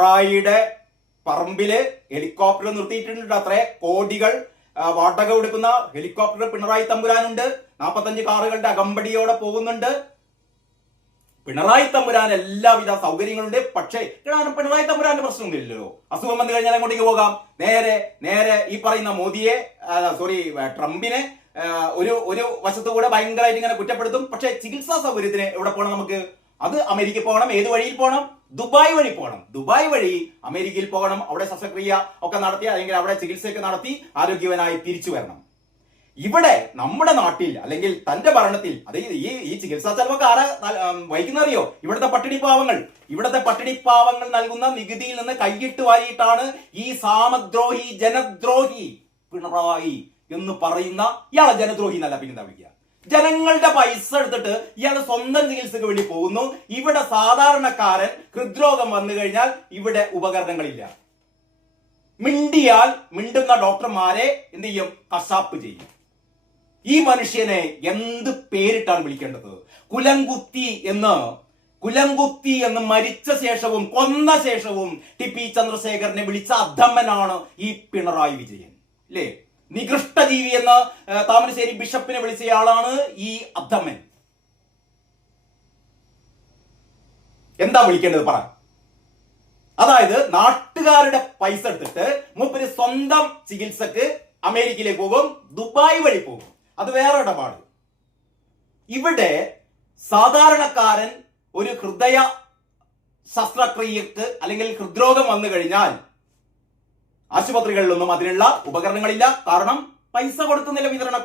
പിണറായിയുടെ പറമ്പില് ഹെലികോപ്റ്റർ നിർത്തിയിട്ടുണ്ട്. അത്രേ കോടികൾ വാടക കൊടുക്കുന്ന ഹെലികോപ്റ്റർ പിണറായി തമ്പുരാനുണ്ട്. 45 കാറുകളുടെ അകമ്പടിയോടെ പോകുന്നുണ്ട്. പിണറായി തമ്പുരാൻ എല്ലാവിധ സൗകര്യങ്ങളുണ്ട്. പക്ഷേ പിണറായി തമ്പുരാന്റെ പ്രശ്നമൊന്നുമില്ലല്ലോ. അസുഖം വന്നു കഴിഞ്ഞാൽ അങ്ങോട്ടേക്ക് പോകാം. നേരെ ഈ പറയുന്ന മോദിയെ ട്രംപിനെ ഒരു വശത്തുകൂടെ ഭയങ്കരമായിട്ട് ഇങ്ങനെ കുറ്റപ്പെടുത്തും. പക്ഷേ ചികിത്സാ സൗകര്യത്തിന് എവിടെ പോകണം? നമുക്ക് അത് അമേരിക്കയിൽ പോകണം. ഏത് വഴിയിൽ പോകണം? ദുബായ് വഴി പോകണം. ദുബായ് വഴി അമേരിക്കയിൽ പോകണം. അവിടെ ശസ്ത്രക്രിയ ഒക്കെ നടത്തി അല്ലെങ്കിൽ അവിടെ ചികിത്സയൊക്കെ നടത്തി ആരോഗ്യവാനായി തിരിച്ചു വരണം. ഇവിടെ നമ്മുടെ നാട്ടിൽ അല്ലെങ്കിൽ തന്റെ ഭരണത്തിൽ അത് ഈ ചികിത്സാ ചെലവൊക്കെ ആരാ വഹിക്കുന്നറിയോ? ഇവിടുത്തെ പട്ടിണിപ്പാവങ്ങൾ നൽകുന്ന നികുതിയിൽ നിന്ന് കൈയിട്ട് വാരിയിട്ടാണ് ഈ സാമദ്രോഹി ജനദ്രോഹി പിണറായി എന്ന് പറയുന്ന ഇയാളെ ജനദ്രോഹി എന്നല്ല പിന്നെന്താ വിളിക്കുക? ജനങ്ങളുടെ പൈസ എടുത്തിട്ട് ഇയാൾ സ്വന്തം ചികിത്സക്ക് വേണ്ടി പോകുന്നു. ഇവിടെ സാധാരണക്കാരൻ ഹൃദ്രോഗം വന്നു കഴിഞ്ഞാൽ ഇവിടെ ഉപകരണങ്ങളില്ല. മിണ്ടുന്ന ഡോക്ടർമാരെ എന്ത് ചെയ്യും? കശാപ്പ് ചെയ്യും. ഈ മനുഷ്യനെ എന്ത് പേരിട്ടാണ് വിളിക്കേണ്ടത്? കുലംകുത്തി എന്ന് മരിച്ച ശേഷവും കൊന്ന ശേഷവും ടി പി ചന്ദ്രശേഖരനെ വിളിച്ച അധമ്മനാണ് ഈ പിണറായി വിജയൻ, അല്ലേ? നികൃഷ്ടജീവി എന്ന താമരശ്ശേരി ബിഷപ്പിനെ വിളിച്ചയാളാണ് ഈ അധമ്മൻ. എന്താ വിളിക്കേണ്ടത് പറ? അതായത് നാട്ടുകാരുടെ പൈസ എടുത്തിട്ട് മൂപ്പര് സ്വന്തം ചികിത്സക്ക് അമേരിക്കയിലേക്ക് പോകും, ദുബായ് വഴി പോകും. അത് വേറെ ഇടപാട്. ഇവിടെ സാധാരണക്കാരൻ ഒരു ഹൃദയ ശസ്ത്രക്രിയക്ക് അല്ലെങ്കിൽ ഹൃദ്രോഗം വന്നു കഴിഞ്ഞാൽ ആശുപത്രികളിലൊന്നും അതിനുള്ള ഉപകരണങ്ങളില്ല. കാരണം പൈസ കൊടുക്കുന്നില്ല വിതരണക്കാർ.